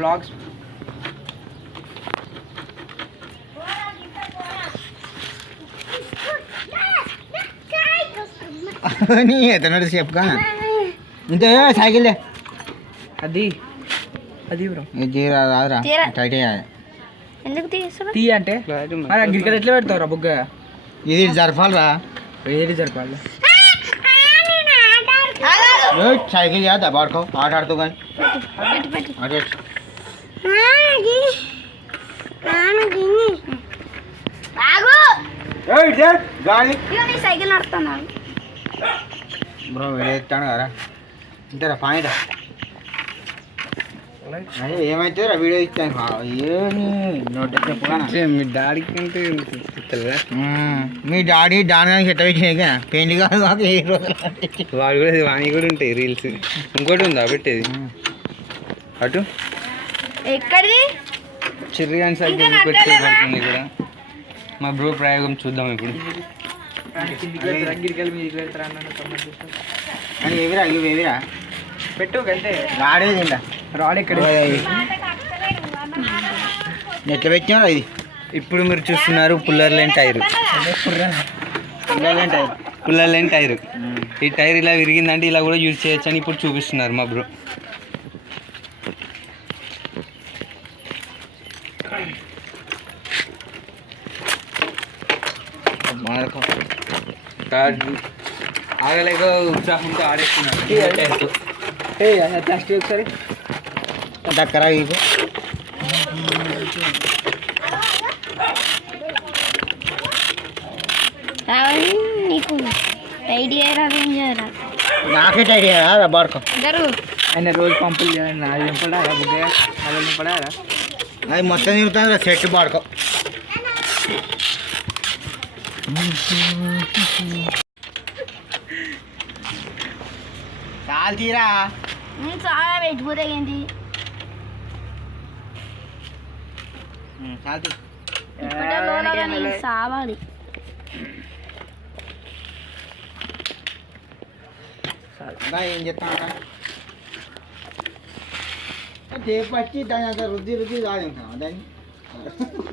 blogs నీ ఎత్తనట్టు చెప్పగా ఇంతే సైకిల్ అది అది బ్రో ఇది రాదురా టైట్ అయ్యాలి ఎందుకు తీస్తారు టీ అంటే గిరికలు ఎట్లా పెడతావురా బుగ్గ ఇది జరపాలరా ఏది జరపాలి సైకిల్ చేద్దా పడుకో ఆట ఆడుతూ కానీ అదే గాలి సైకిల్ నడుస్తున్నాను బ్రో వీడియో ఎత్తాను కదా ఇంతరా పాయింట్ అదే ఏమైతే వీడియో ఇస్తాను ఏమి నోట్ మీ డాడీకి అంటే మీ డాడీ దాని సెట్ పెట్టినాయి పెళ్లి కాదు మాకు ఏ రోజు వాడు కూడా వాణి కూడా ఉంటాయి రీల్స్ ఇంకోటి ఉందా పెట్టేది అటు ఎక్కడిది చిర్రిగాని సైకిల్ పెట్టేది కూడా మా బ్రో ప్రయోగం చూద్దాం ఇప్పుడు అని ఏవిరా ఇవి ఏవిరా పెట్టు అంతే రాడేదిండా రాడ్ ఎక్కడ ఎట్లా పెట్టినారా ఇది ఇప్పుడు మీరు చూస్తున్నారు పుల్లర్ లేని టైర్ పుల్లర్ లేని టైర్ ఈ టైర్ ఇలా విరిగిందంటే ఇలా కూడా యూజ్ చేయొచ్చు అని ఇప్పుడు చూపిస్తున్నారు మా బ్రో ఆగలేక ఉత్సాహంతో ఆడేస్తున్నారు టెస్ట్ ఒకసారి దగ్గర ఇవి నీకు ఐడియా రాదు నాకే ఐడియా పడుకో ఆయన రోజు పంపులు చేయండి అది నింపడారా బుగ్గ అది నింపడారా అది మొత్తం తిరుగుతుంది సెట్ పడుకో చాలు తీరా చాలా పెట్టిపోతే ఏంటి చాలు సావాలి ఏం చెప్తాను టేప్ వచ్చి దాని అంతా రుద్ది రుద్ది రాదు దాన్ని